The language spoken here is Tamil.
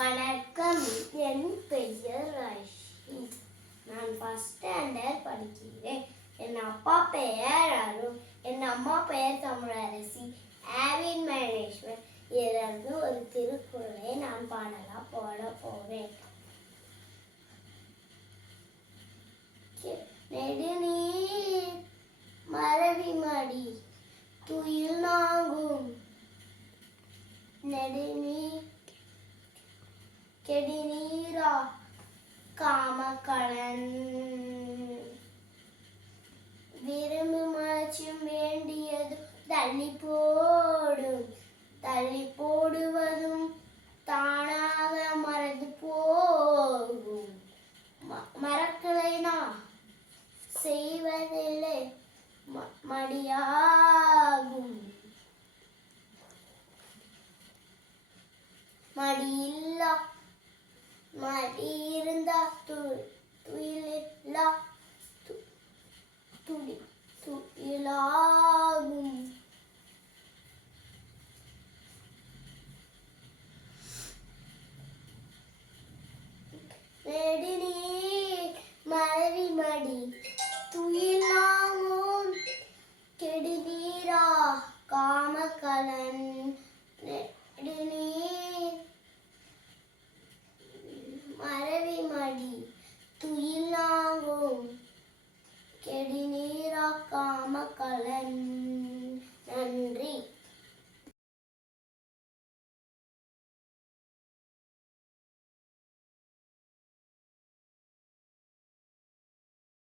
வணக்கம், என் பெயர் ரைஷி. நான் ஃபர்ஸ்ட் ஸ்டாண்டர்ட் படிக்கிறேன். என் அப்பா பெயர் அருண், என் அம்மா பெயர் தமிழரசி. ஆவின் மேனேஜ்மெண்ட் இதிலிருந்து ஒரு திருக்குறளை நான் பாடலாம் போட போவேன். நெடுநீர் மறவி மடி துயில் நாங்கும், நெடுநீர் கெடிநீரா காமக்கலன், விரும்பு மலர்ச்சியும் வேண்டியது தள்ளி போடும், தள்ளி போடுவதும் தானாக மறந்து போகும். மறக்கலை நான் செய்வதில்லை மடியாகும், மடி இருந்தா